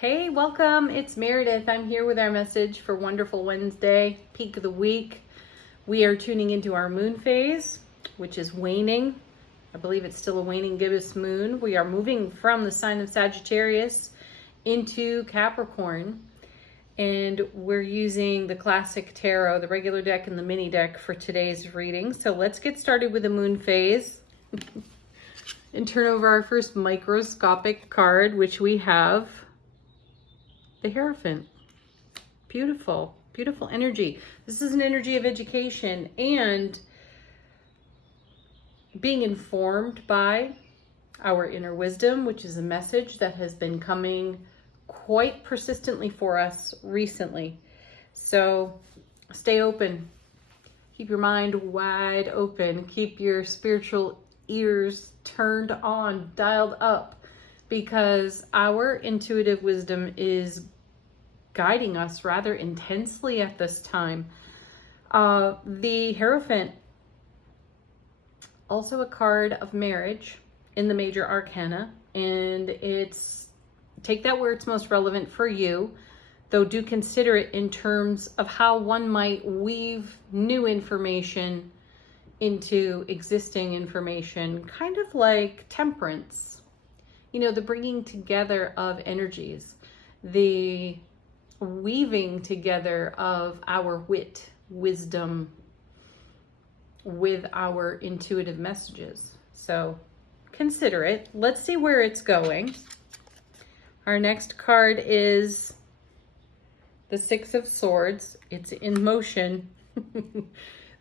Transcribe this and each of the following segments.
Hey, welcome. It's Meredith. I'm here with our message for Wonderful Wednesday, peak of the week. We are tuning into our moon phase, which is waning. I believe it's still a waning gibbous moon. We are moving from the sign of Sagittarius into Capricorn, and we're using the classic tarot, the regular deck and the mini deck for today's reading. So let's get started with the moon phase and turn over our first microscopic card, which we have the Hierophant. Beautiful, beautiful energy. This is an energy of education and being informed by our inner wisdom, which is a message that has been coming quite persistently for us recently. So stay open. Keep your mind wide open. Keep your spiritual ears turned on, dialed up, because our intuitive wisdom is guiding us rather intensely at this time. The Hierophant, also a card of marriage in the major arcana, and it's, take that where it's most relevant for you, though do consider it in terms of how one might weave new information into existing information, kind of like temperance. You know, the bringing together of energies, the weaving together of our wisdom with our intuitive messages. So consider it. Let's see where it's going. Our next card is the Six of Swords. It's in motion.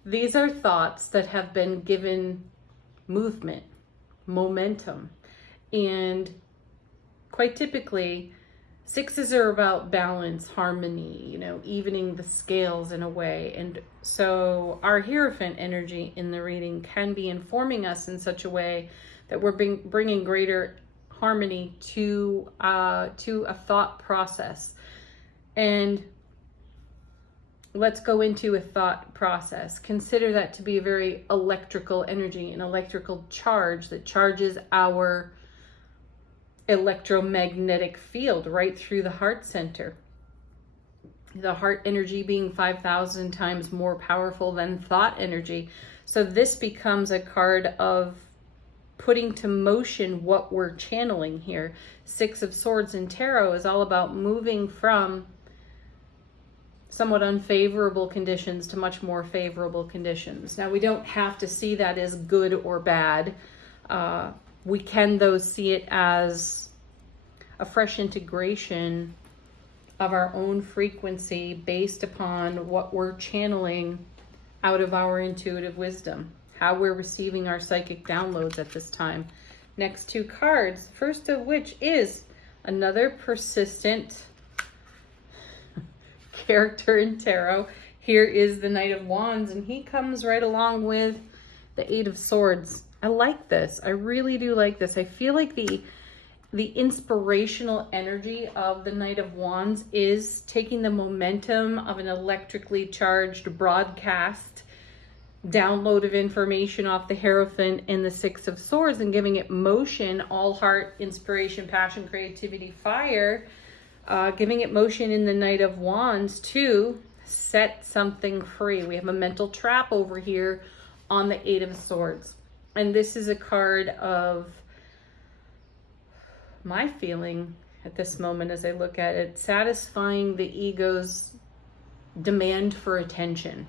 These are thoughts that have been given movement, momentum. And quite typically, sixes are about balance, harmony, you know, evening the scales in a way. And so our Hierophant energy in the reading can be informing us in such a way that we're bringing greater harmony to a thought process. And let's go into a thought process. Consider that to be a very electrical energy, an electrical charge that charges our electromagnetic field right through the heart center. The heart energy being 5,000 times more powerful than thought energy. So this becomes a card of putting to motion what we're channeling here. Six of Swords in tarot is all about moving from somewhat unfavorable conditions to much more favorable conditions. Now, we don't have to see that as good or bad. We can, though, see it as a fresh integration of our own frequency based upon what we're channeling out of our intuitive wisdom, how we're receiving our psychic downloads at this time. Next two cards, first of which is another persistent character in tarot. Here is the Knight of Wands, and he comes right along with the Eight of Swords. I like this. I really do like this. I feel like the inspirational energy of the Knight of Wands is taking the momentum of an electrically charged broadcast download of information off the Hierophant and the Six of Swords and giving it motion, all heart, inspiration, passion, creativity, fire, giving it motion in the Knight of Wands to set something free. We have a mental trap over here on the Eight of Swords. And this is a card of my feeling at this moment as I look at it, satisfying the ego's demand for attention.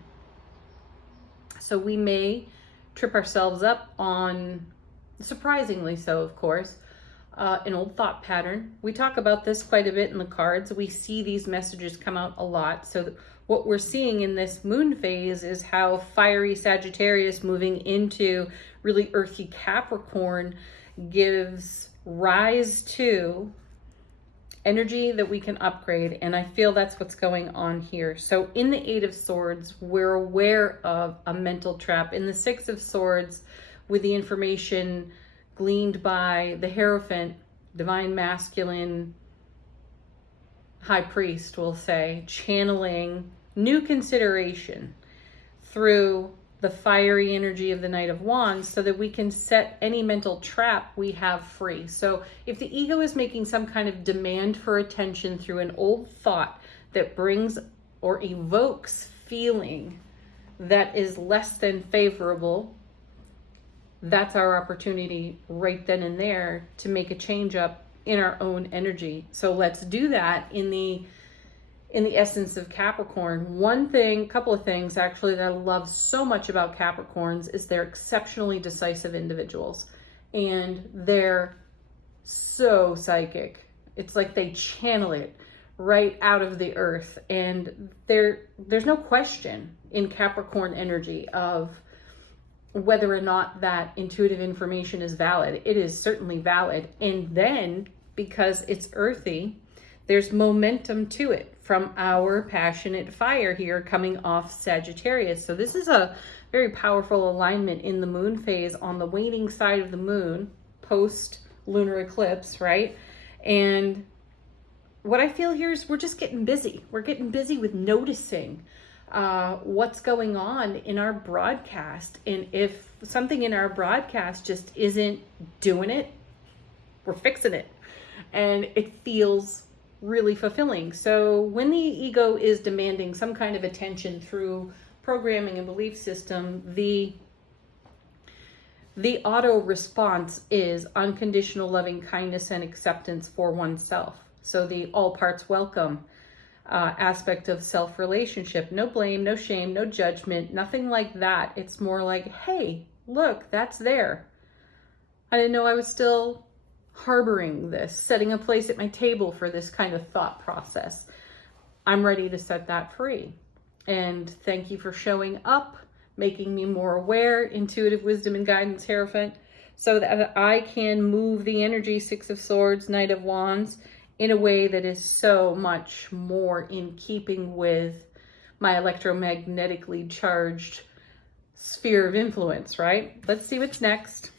So we may trip ourselves up on, surprisingly so, of course, an old thought pattern. We talk about this quite a bit in the cards. We see these messages come out a lot. So what we're seeing in this moon phase is how fiery Sagittarius moving into really earthy Capricorn gives rise to energy that we can upgrade. And I feel that's what's going on here. So in the Eight of Swords, we're aware of a mental trap. In the Six of Swords, with the information gleaned by the Hierophant, divine masculine high priest, we'll say, channeling new consideration through the fiery energy of the Knight of Wands so that we can set any mental trap we have free. So if the ego is making some kind of demand for attention through an old thought that brings or evokes feeling that is less than favorable, that's our opportunity right then and there to make a change up in our own energy. So let's do that in the essence of Capricorn. Couple of things actually that I love so much about Capricorns is they're exceptionally decisive individuals, and they're so psychic. It's like they channel it right out of the earth, and there's no question in Capricorn energy of whether or not that intuitive information is valid. It is certainly valid. And then because it's earthy, there's momentum to it from our passionate fire here coming off Sagittarius. So this is a very powerful alignment in the moon phase on the waning side of the moon post lunar eclipse, right? And what I feel here is we're just getting busy. We're getting busy with noticing what's going on in our broadcast. And if something in our broadcast just isn't doing it, we're fixing it. And it feels really fulfilling. So when the ego is demanding some kind of attention through programming and belief system, the auto response is unconditional loving kindness and acceptance for oneself. So the all parts welcome aspect of self-relationship. No blame, no shame, no judgment, nothing like that. It's more like, hey, look, that's there. I didn't know I was still harboring this, setting a place at my table for this kind of thought process. I'm ready to set that free. And thank you for showing up, making me more aware, intuitive wisdom and guidance, Hierophant, so that I can move the energy, Six of Swords, Knight of Wands, in a way that is so much more in keeping with my electromagnetically charged sphere of influence, right? Let's see what's next.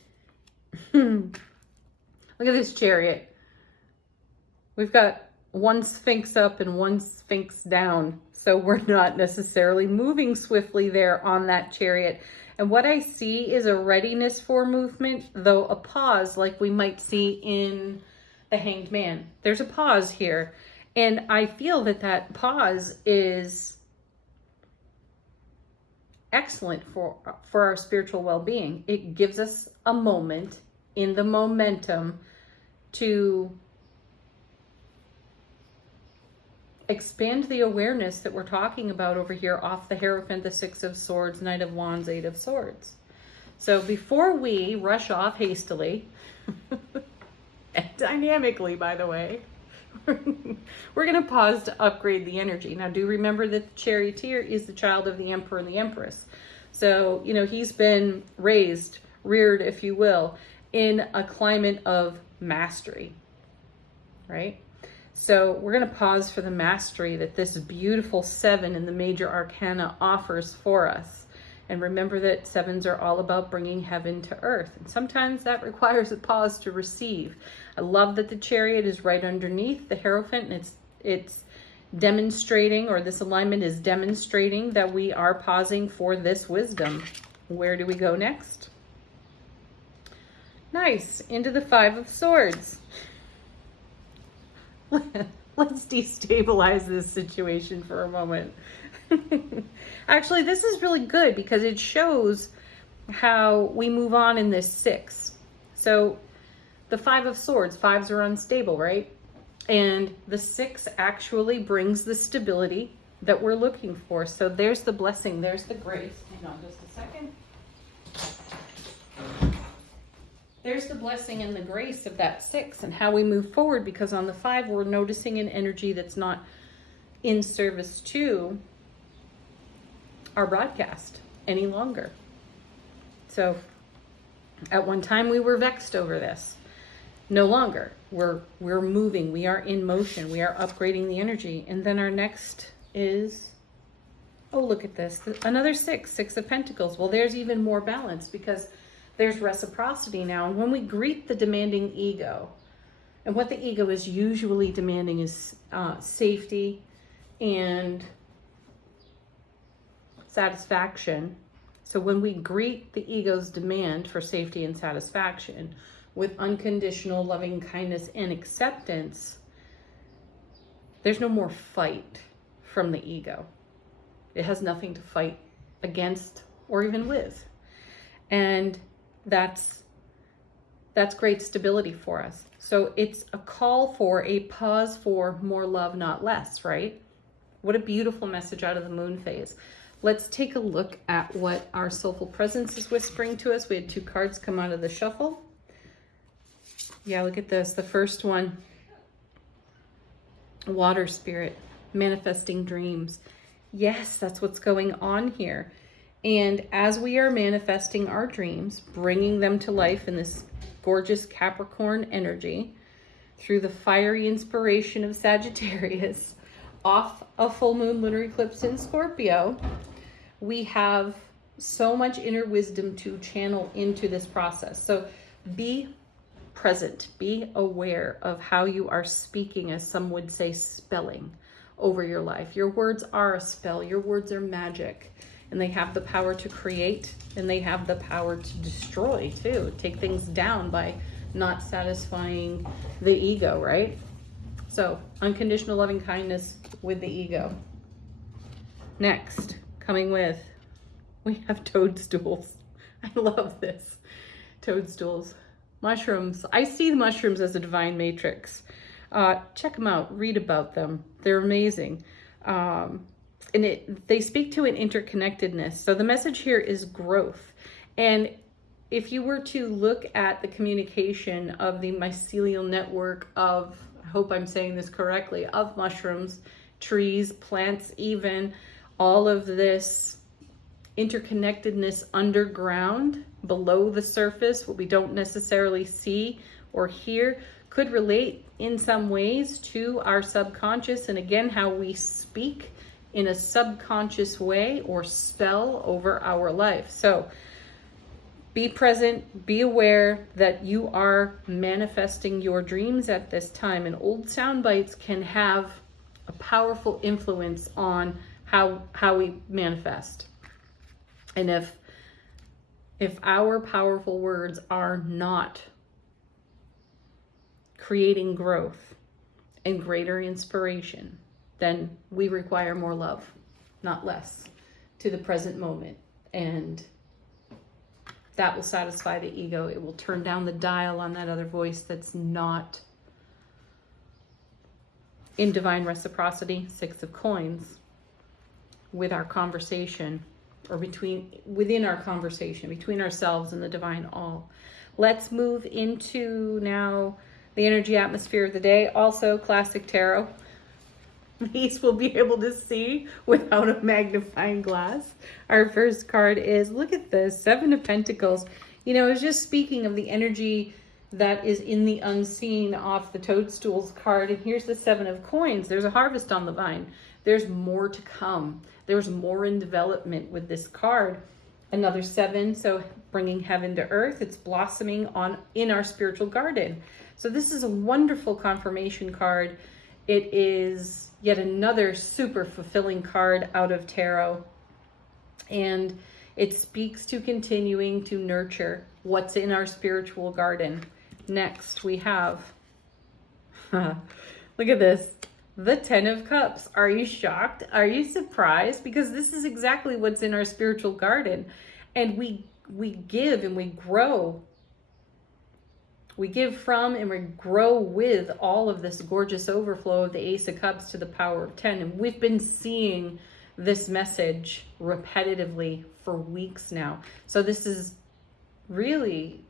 Look at this Chariot. We've got one Sphinx up and one Sphinx down. So we're not necessarily moving swiftly there on that Chariot. And what I see is a readiness for movement, though a pause like we might see in the Hanged Man. There's a pause here. And I feel that that pause is excellent for our spiritual well-being. It gives us a moment in the momentum to expand the awareness that we're talking about over here off the Hierophant, the Six of Swords, Knight of Wands, Eight of Swords. So before we rush off hastily, and dynamically, by the way, we're going to pause to upgrade the energy. Now, do remember that the charioteer is the child of the emperor and the empress. So, he's been reared, if you will, in a climate of mastery, right? So we're going to pause for the mastery that this beautiful 7 in the major arcana offers for us. And remember that 7s are all about bringing heaven to earth. And sometimes that requires a pause to receive. I love that the Chariot is right underneath the Hierophant, and it's demonstrating, or this alignment is demonstrating, that we are pausing for this wisdom. Where do we go next? Nice, into the Five of Swords. Let's destabilize this situation for a moment. Actually, this is really good because it shows how we move on in this 6. So the Five of Swords, 5s are unstable, right? And the 6 actually brings the stability that we're looking for. So there's the blessing, there's the grace. Hang on just a second. There's the blessing and the grace of that 6 and how we move forward, because on the 5, we're noticing an energy that's not in service to our broadcast any longer. So at one time we were vexed over this. No longer. We're moving. We are in motion. We are upgrading the energy. And then our next is, oh, look at this. Another 6 of Pentacles. Well, there's even more balance because there's reciprocity now. And when we greet the demanding ego, and what the ego is usually demanding is safety and satisfaction. So when we greet the ego's demand for safety and satisfaction with unconditional loving kindness and acceptance, there's no more fight from the ego. It has nothing to fight against or even with. And that's great stability for us. So it's a call for a pause for more love, not less, right? What a beautiful message out of the moon phase. Let's take a look at what our soulful presence is whispering to us. We had 2 cards come out of the shuffle. Yeah, look at this. The first one, water spirit, manifesting dreams. Yes, that's what's going on here. And as we are manifesting our dreams, bringing them to life in this gorgeous Capricorn energy through the fiery inspiration of Sagittarius off a full moon lunar eclipse in Scorpio, we have so much inner wisdom to channel into this process. So be present, be aware of how you are speaking, as some would say, spelling over your life. Your words are a spell. Your words are magic, and they have the power to create, and they have the power to destroy too, take things down by not satisfying the ego, right? So unconditional loving kindness with the ego. Next, coming with, we have toadstools. I love this. Toadstools. Mushrooms. I see the mushrooms as a divine matrix. Check them out. Read about them. They're amazing. And they speak to an interconnectedness. So the message here is growth. And if you were to look at the communication of the mycelial network of, I hope I'm saying this correctly, of mushrooms, trees, plants, even all of this interconnectedness underground, below the surface, what we don't necessarily see or hear, could relate in some ways to our subconscious, and again, how we speak in a subconscious way or spell over our life. So be present, be aware that you are manifesting your dreams at this time, and old sound bites can have a powerful influence on how we manifest. And if our powerful words are not creating growth and greater inspiration, then we require more love, not less, to the present moment. And that will satisfy the ego. It will turn down the dial on that other voice that's not in divine reciprocity, 6 of coins, with our conversation, or within our conversation, between ourselves and the divine all. Let's move into now the energy atmosphere of the day. Also classic tarot. These we'll be able to see without a magnifying glass. Our first card is, look at this, 7 of Pentacles. You know, I was just speaking of the energy that is in the unseen off the toadstools card. And here's the 7 of coins. There's a harvest on the vine. There's more to come. There's more in development with this card. Another 7, so bringing heaven to earth. It's blossoming in our spiritual garden. So this is a wonderful confirmation card. It is yet another super fulfilling card out of tarot. And it speaks to continuing to nurture what's in our spiritual garden. Next, we have, look at this, the 10 of Cups. Are you shocked? Are you surprised? Because this is exactly what's in our spiritual garden. And we give and we grow. We give from and we grow with all of this gorgeous overflow of the Ace of Cups to the power of 10. And we've been seeing this message repetitively for weeks now. So this is really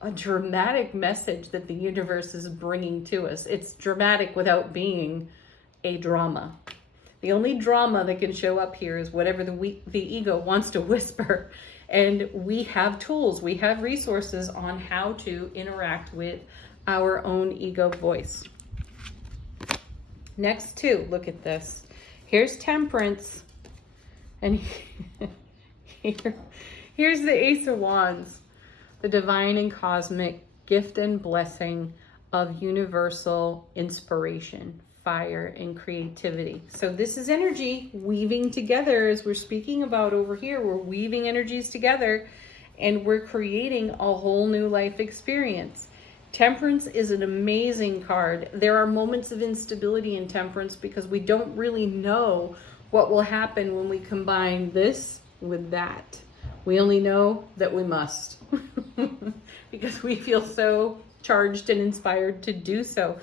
a dramatic message that the universe is bringing to us. It's dramatic without being a drama. The only drama that can show up here is whatever the ego wants to whisper. And we have tools, we have resources on how to interact with our own ego voice. Next 2, look at this. Here's Temperance. And here's the Ace of Wands. The divine and cosmic gift and blessing of universal inspiration, fire and creativity. So this is energy weaving together, as we're speaking about over here. We're weaving energies together and we're creating a whole new life experience. Temperance is an amazing card. There are moments of instability in Temperance because we don't really know what will happen when we combine this with that. We only know that we must because we feel so charged and inspired to do so.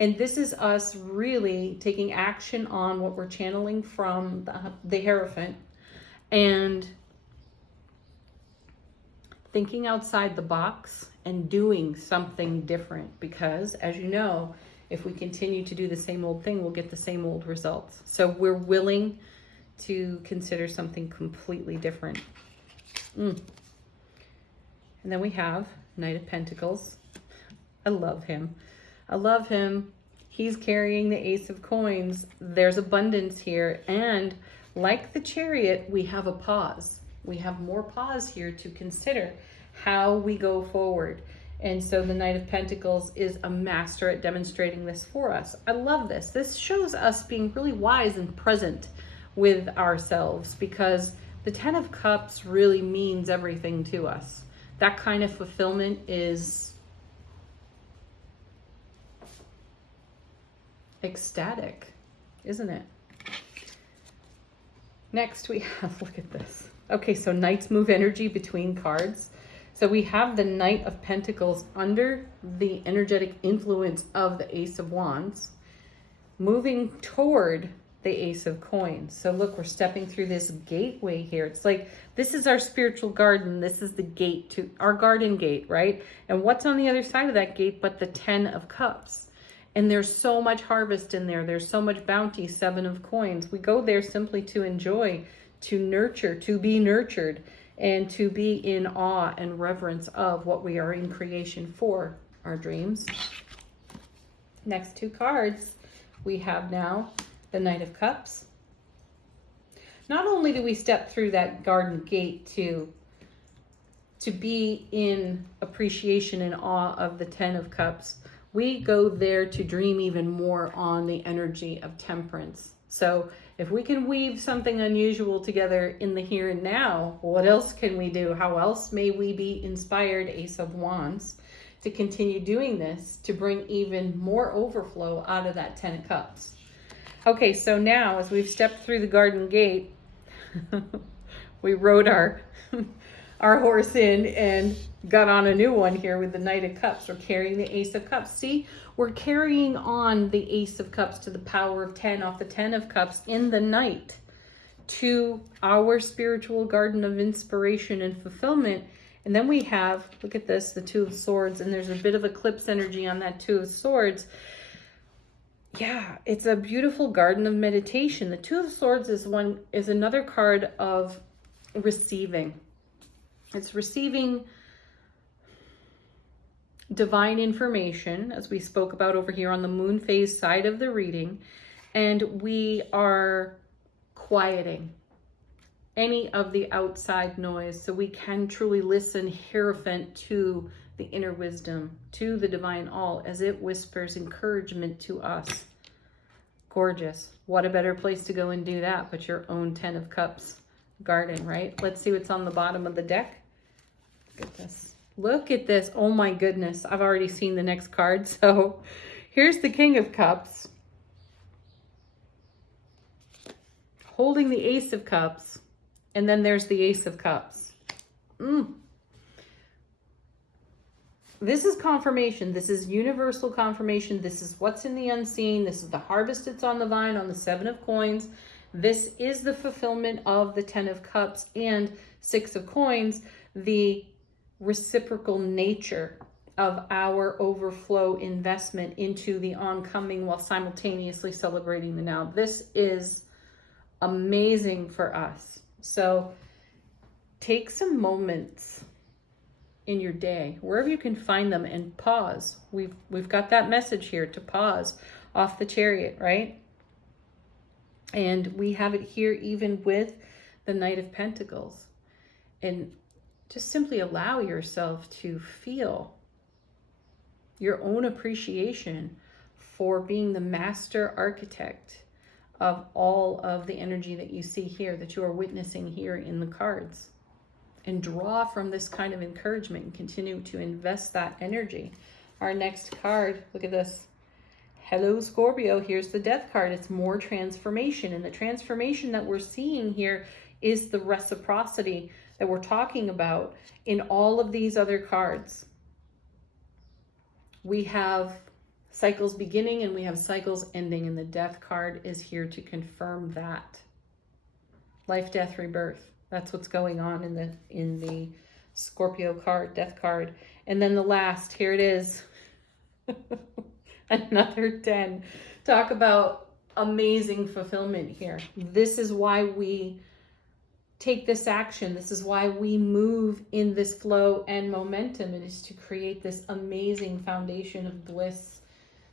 And this is us really taking action on what we're channeling from the Hierophant and thinking outside the box and doing something different. Because, as you know, if we continue to do the same old thing, we'll get the same old results. So we're willing to consider something completely different. And then we have Knight of Pentacles. I love him. I love him. He's carrying the Ace of Coins. There's abundance here. And like the Chariot, we have a pause. We have more pause here to consider how we go forward. And so the Knight of Pentacles is a master at demonstrating this for us. I love this. This shows us being really wise and present with ourselves, because the Ten of Cups really means everything to us. That kind of fulfillment is ecstatic, isn't it? Next we have, look at this. Okay, so Knights move energy between cards. So we have the Knight of Pentacles under the energetic influence of the Ace of Wands, moving toward the Ace of Coins. So look, we're stepping through this gateway here. It's like, this is our spiritual garden. This is the gate to our garden gate, right? And what's on the other side of that gate but the 10 of Cups? And there's so much harvest in there. There's so much bounty, 7 of Coins. We go there simply to enjoy, to nurture, to be nurtured, and to be in awe and reverence of what we are in creation for, our dreams. Next two cards, we have now the Knight of Cups. Not only do we step through that garden gate to be in appreciation and awe of the 10 of Cups, we go there to dream even more on the energy of Temperance. So if we can weave something unusual together in the here and now, what else can we do? How else may we be inspired, Ace of Wands, to continue doing this, to bring even more overflow out of that 10 of Cups? Okay, so now as we've stepped through the garden gate, we rode our horse in and got on a new one here with the Knight of Cups. We're carrying the Ace of Cups. See, we're carrying on the Ace of Cups to the power of 10 off the 10 of Cups in the night to our spiritual garden of inspiration and fulfillment. And then we have, look at this, the Two of Swords, and there's a bit of eclipse energy on that Two of Swords. Yeah, it's a beautiful garden of meditation. The Two of Swords is another card of receiving. It's receiving divine information, as we spoke about over here on the moon phase side of the reading, and we are quieting any of the outside noise so we can truly listen, Hierophant, to the inner wisdom, to the divine all, as it whispers encouragement to us. Gorgeous. What a better place to go and do that but your own 10 of Cups garden, right? Let's see what's on the bottom of the deck. Look at this. Look at this. Oh my goodness. I've already seen the next card. So here's the King of Cups holding the Ace of Cups. And then there's the Ace of Cups. This is confirmation. This is universal confirmation. This is what's in the unseen. This is the harvest that's on the vine on the 7 of Coins. This is the fulfillment of the 10 of Cups and 6 of Coins, the reciprocal nature of our overflow investment into the oncoming while simultaneously celebrating the now. This is amazing for us. So take some moments in your day, wherever you can find them, and pause. We've got that message here to pause off the Chariot, right? And we have it here even with the Knight of Pentacles. And just simply allow yourself to feel your own appreciation for being the master architect of all of the energy that you see here, that you are witnessing here in the cards. And draw from this kind of encouragement and continue to invest that energy. Our next card, look at this. Hello, Scorpio. Here's the Death card. It's more transformation. And the transformation that we're seeing here is the reciprocity that we're talking about in all of these other cards. We have cycles beginning and we have cycles ending, and the Death card is here to confirm that. Life, death, rebirth. That's what's going on in the Scorpio card, Death card. And then the last, here it is. Another 10. Talk about amazing fulfillment here. This is why we take this action. This is why we move in this flow and momentum. It is to create this amazing foundation of bliss,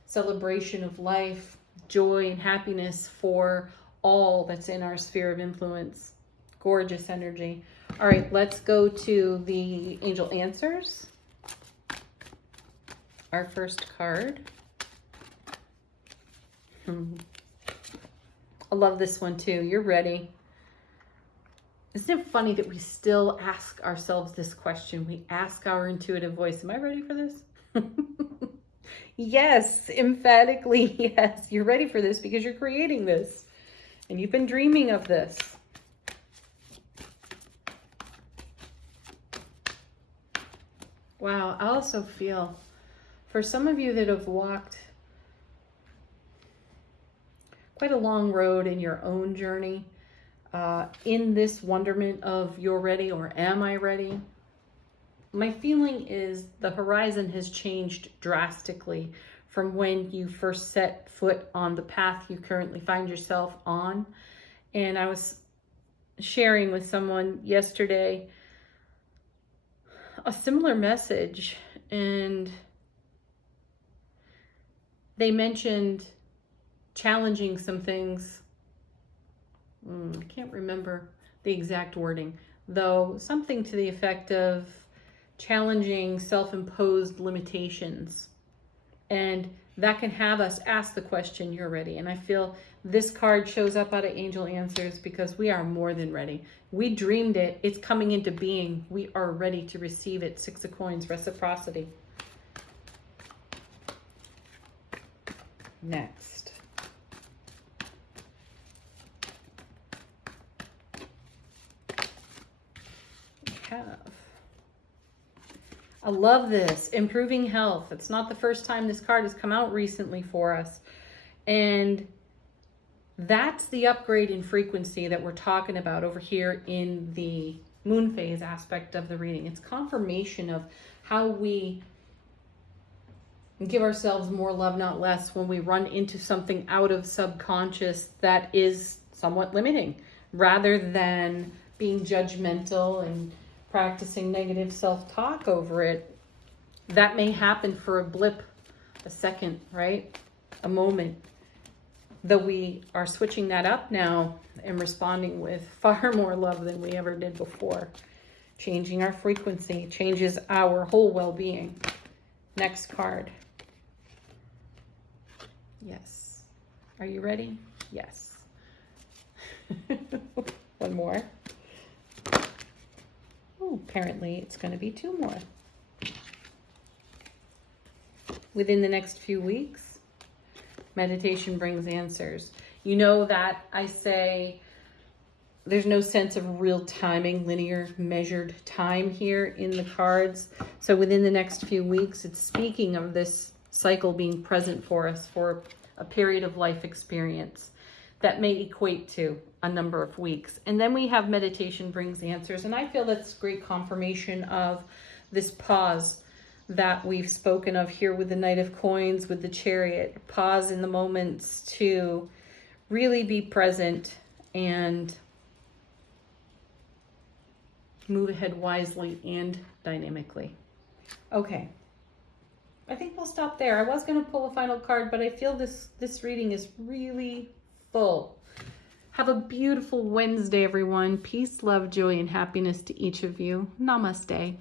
celebration of life, joy, and happiness for all that's in our sphere of influence. Gorgeous energy. All right, let's go to the angel answers. Our first card. I love this one too. You're ready. Isn't it funny that we still ask ourselves this question? We ask our intuitive voice, am I ready for this? Yes, emphatically yes. You're ready for this because you're creating this. And you've been dreaming of this. Wow, I also feel for some of you that have walked quite a long road in your own journey, in this wonderment of you're ready or am I ready? My feeling is the horizon has changed drastically from when you first set foot on the path you currently find yourself on. And I was sharing with someone yesterday a similar message, and they mentioned challenging some things. I can't remember the exact wording, though something to the effect of challenging self-imposed limitations. And that can have us ask the question, you're ready. And I feel this card shows up out of Angel Answers because we are more than ready. We dreamed it. It's coming into being. We are ready to receive it. Six of Coins, reciprocity. Next. I love this. Improving health. It's not the first time this card has come out recently for us. And that's the upgrade in frequency that we're talking about over here in the moon phase aspect of the reading. It's confirmation of how we give ourselves more love, not less, when we run into something out of subconscious that is somewhat limiting, rather than being judgmental and practicing negative self-talk over it. That may happen for a blip, a second, right? A moment. Though we are switching that up now and responding with far more love than we ever did before. Changing our frequency changes our whole well-being. Next card. Yes. Are you ready? Yes. One more. Oh, apparently it's going to be two more. Within the next few weeks, meditation brings answers. You know that I say there's no sense of real timing, linear, measured time here in the cards. So within the next few weeks, it's speaking of this cycle being present for us for a period of life experience that may equate to a number of weeks. And then we have meditation brings answers. And I feel that's great confirmation of this pause that we've spoken of here with the Knight of Coins, with the Chariot. Pause in the moments to really be present and move ahead wisely and dynamically. Okay. I think we'll stop there. I was going to pull a final card, but I feel this reading is really full. Have a beautiful Wednesday, everyone. Peace, love, joy, and happiness to each of you. Namaste.